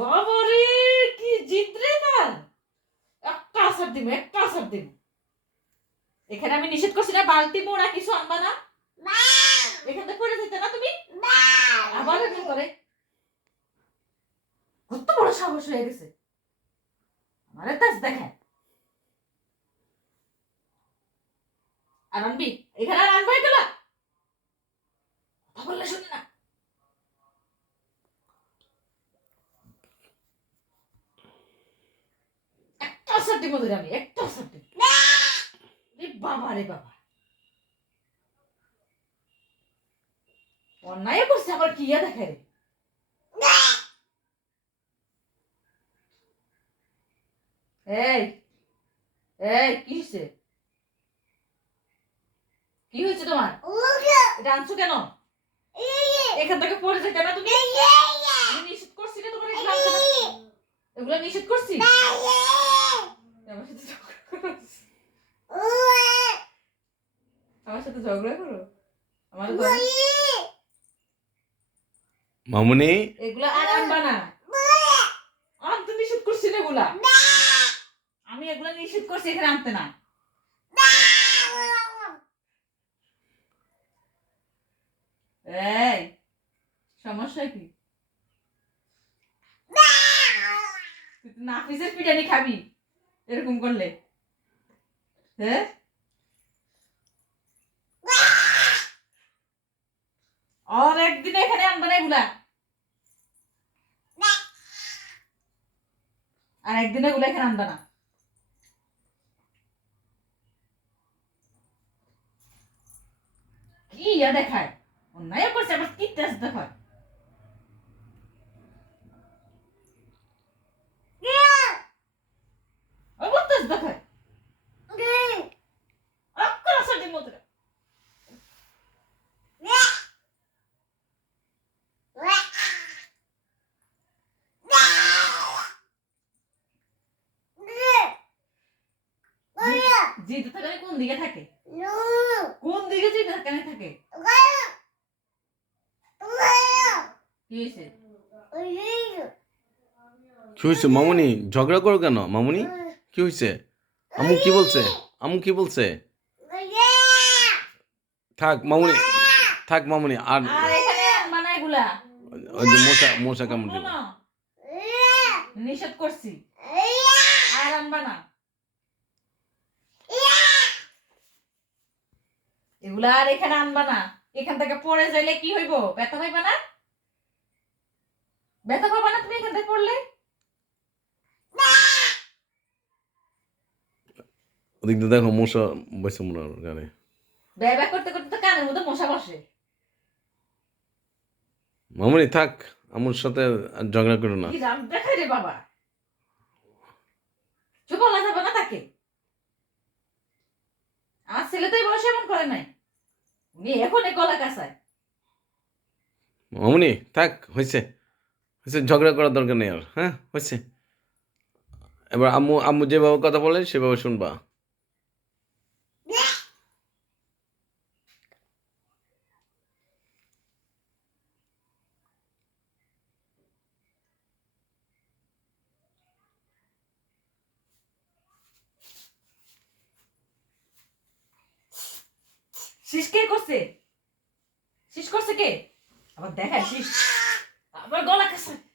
বাবারে কি জিদ্রে তার একটা আসার দিব একটা আসার দিব এখানে আমি নিষেধ করছি না বালতি মোড়া কিছু আনবা না এখান থেকে পড়ে যেতে না তুমি আবার এরকম করে কত বড় সাহস হয়ে গেছে আমারে তাস দেখায় আর আনবি এখানে আর আনবাই গেলা কথা বললে শুনি না একটা আসার দিব ধরে আমি একটা আসার দিব রে বাবা রে বাবা অন্যায় করছে আবার কি দেখে রে এই এই কি হয়েছে কি হয়েছে তোমার এটা আনছো কেন এখান থেকে পড়ে যেতে না তুমি আমি নিষেধ করছি না তোমার এগুলো আনছো না এগুলো নিষেধ করছি আমার সাথে ঝগড়া করো আমার মামুনি এগুলা আর আনবা না আনতে নিষেধ করছি না এগুলা আমি এগুলা নিষেধ করছি এখানে আনতে না এই সমস্যা কি তুই তো নাফিসের পিঠানি খাবি এরকম করলে হ্যাঁ আর একদিন এখানে আনবা না এগুলা আর একদিন এগুলা এখানে আনবা না কি দেখায় অন্যায় করছে আবার কি তেজ দেখায় তেজ দেখায় জিতে থাকলে কোন দিকে থাকে কোন দিকে জিতে থাকে কি হয়েছে কি হয়েছে মামুনি ঝগড়া করো কেন মামুনি কি হয়েছে আম্মু কি বলছে আম্মু কি বলছে থাক মামুনি থাক মামুনি আর এখানে আনবা না এগুলা ওই যে মশা মশা কামড় দিবে নিষেধ করছি আর আনবা না এগুলা আর এখানে আনবা না এখান থেকে পড়ে যাইলে কি হইব ব্যথা পাইবা না ব্যথা পাবা না তুমি এখান থেকে পড়লে ওদিক দিয়ে দেখো মশা বসে মনে হয় গানে ব্যবহার করতে করতে তো কানের মধ্যে মশা বসে মামুনি থাক আমার সাথে আর ঝগড়া করো না কি রাম দেখাই রে বাবা চুপ বলা যাবে না তাকে আমার ছেলে তো এই বয়সে এমন করে নাই উনি এখন এই গলা কাঁচায় মামুনি থাক হয়েছে হয়েছে ঝগড়া করার দরকার নেই আর হ্যাঁ হয়েছে এবার আম্মু আম্মু যেভাবে কথা বলে সেভাবে শুনবা শীষ কে করছে শীষ করছে কে আবার দেখায় শীষ আবার গলা কাঁচায়